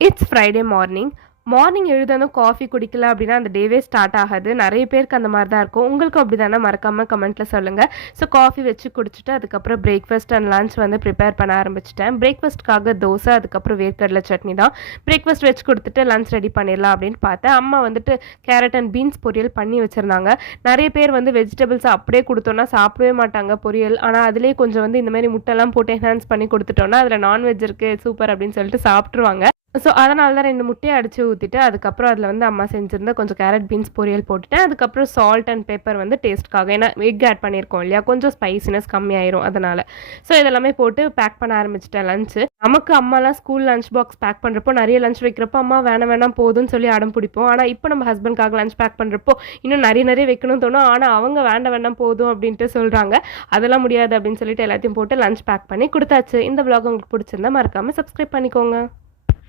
It's Friday morning. Morning எழுந்ததும் coffee குடிக்கல அப்படின்னா அந்த டேவே ஸ்டார்ட் ஆகாது. நெறைய பேருக்கு அந்த மாரி தான் இருக்கும். உங்களுக்கும் அப்படி தானே? மறக்காம கமெண்ட்ல சொல்லுங்க. ஸோ காஃபி வச்சு குடிச்சுட்டு அதுக்கப்புறம் பிரேக்ஃபாஸ்ட் அண்ட் லன்ச் வந்து ப்ரிப்பேர் பண்ண ஆரம்பிச்சுட்டேன். பிரேக்ஃபாஸ்ட்காக தோசை, அதுக்கப்புறம் வேர்க்கடலை சட்னி தான். பிரேக்ஃபாஸ்ட் வச்சு குடுத்துட்டு லன்ச் ரெடி பண்ணிடலாம் அப்படின்னு பார்த்தேன். அம்மா வந்துட்டு கேரட் அண்ட் பீன்ஸ் பொரியல் பண்ணி வச்சிருந்தாங்க. நெறைய பேர் வந்து வெஜிடபிள்ஸ அப்படியே குடுத்தோம்னா சாப்பிடவே மாட்டாங்க பொரியல். ஆனா அதிலேயே கொஞ்சம் வந்து இந்த மாரி முட்டைலாம் போட்டு என்ஹான்ஸ் பண்ணி குடுத்துட்டோம்னா, அதில நான்வெஜ் இருக்கு சூப்பர் அப்படின்னு சொல்லிட்டு சாப்ட்டுருவாங்க. ஸோ, அதனால தான் 2 முட்டைய அடிச்சு ஊத்திட்டு, அதுக்கப்புறம் அதில வந்து அம்மா செஞ்சிருந்த கொஞ்சம் கேரட், பீன்ஸ் பொரியல் போட்டுட்டேன். அதுக்கப்புறம் சால்ட் அண்ட் பெப்பர் வந்து டேஸ்ட்‌க்காக. ஏன்னா எக் ஆட் பண்ணியிருக்கோம் இல்லையா? கொஞ்சம் ஸ்பைசினஸ் கம்மியாயிரும் அதனால. ஸோ, இதெல்லாமே போட்டு பேக் பண்ண ஆரம்பிச்சுட்டேன் லன்ச்சு. நமக்கு அம்மாலாம் ஸ்கூல் லஞ்ச் பாக்ஸ் பேக் பண்றப்போ, நெறைய லஞ்ச் வைக்கிறப்போ, அம்மா வேணாம் வேணாம் போதும்ன்னு சொல்லி அடம் பிடிப்போம். ஆனா, இப்போ நம்ம ஹஸ்பண்ட்காக லஞ்ச் பேக் பண்றப்போ, இன்னும் நெறைய நெறைய வைக்கணும்னு தோணும். ஆனா, அவங்க வேண்டாம் வேண்டாம் போதும் அப்படின்ட்டு சொல்றாங்க. அதெல்லாம் முடியாது அப்படின்னு சொல்லிட்டு எல்லாத்தையும் போட்டு லஞ்ச் பேக் பண்ணி குடுத்தாச்சு. இந்த விளாக் உங்களுக்கு பிடிச்சிருந்தா மறக்காம சப்ஸ்கிரைப் பண்ணிக்கோங்க.